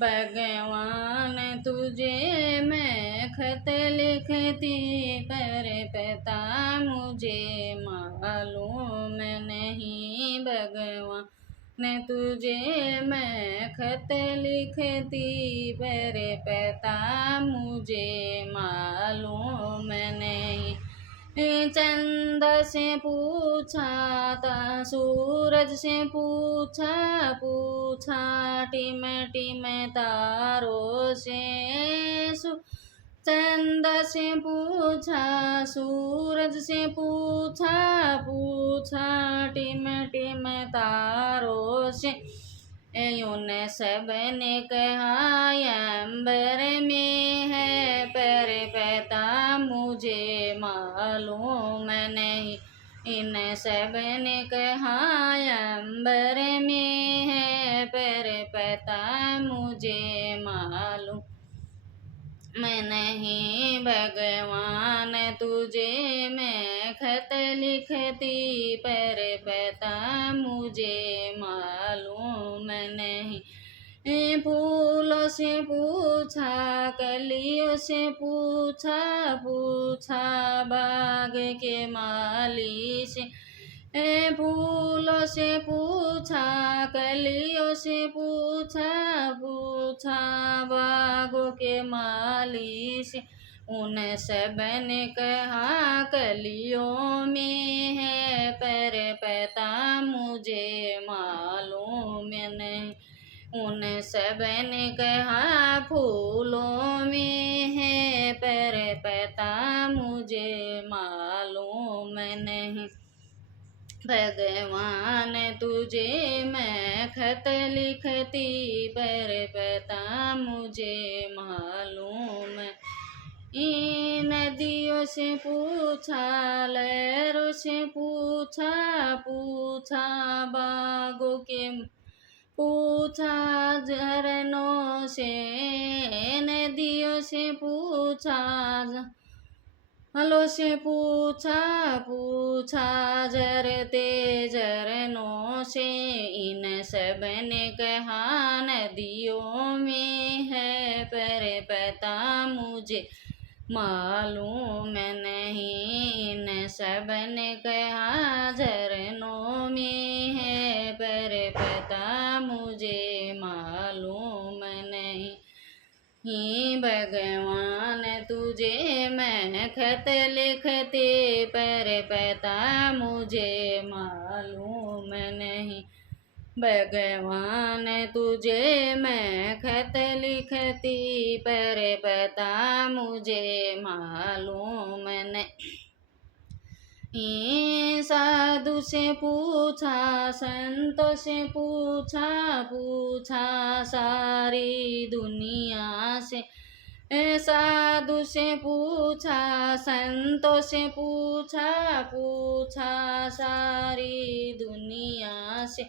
भगवान तुझे मैं खत लिखती, पर पता मुझे मालूम नहीं। भगवान तुझे मैं खत लिखती, पर पता मुझे मालूम नहीं। चंद से पूछा था, सूरज से पूछा टिम टिम तारों से। चंद से पूछा, सूरज से पूछा टिम टिम तारों से। उन सब ने कहा अंबर में है, पर पता मुझे मालूम नहीं। इन सब ने कहा अंबर में है, पर पता मुझे मालूम मैं नहीं। भगवान तुझे मैं खत लिखती, पर पता मुझे मालूम नहीं। फूलों से पूछा, कलियों से पूछा बाग के माली से। फूलों से पूछा, कलियों से पूछा बागों के माली से। उन सब ने कहा कलियों में है, पर पता मुझे मालूम नहीं। उन सब ने कहा फूलों में है, पर पता मुझे मालूम नहीं। भगवान तुझे मैं खत लिखती, पर पता मुझे मालूम। नदियों से पूछा, लहरों से पूछा बागों के पूछा झरनों से। नदियों से पूछा, हलों से पूछा झरते झरनों से। इन सब ने कहा नदियों में है, पर पता मुझे मालूम नहीं। इन सब ने कहा झरनों में है, पर पता मुझे मालूम नहीं। भगवान तुझे मैं खत लिखती, पर पता मुझे मालूम नहीं। भगवान तुझे मैं खत लिखती, पर पता मुझे मालूम नहीं। साधु से पूछा, संतों से पूछा सारी दुनिया से। साधु से पूछा, संतों से पूछा सारी दुनिया से।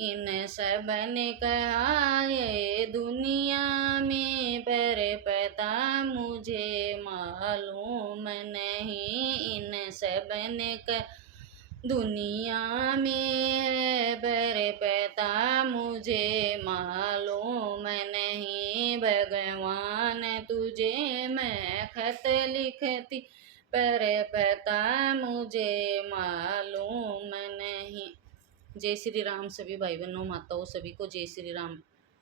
इन सब ने कहा ये दुनिया में, पर पता मुझे मालूम नहीं। इन सब ने कहा दुनिया में है, पर पता मुझे मालूम नहीं। भगवान तुझे मैं खत लिखती, पर पता मुझे मालूम नहीं। जय श्री राम। सभी भाई बहनों माताओं सभी को जय श्री राम।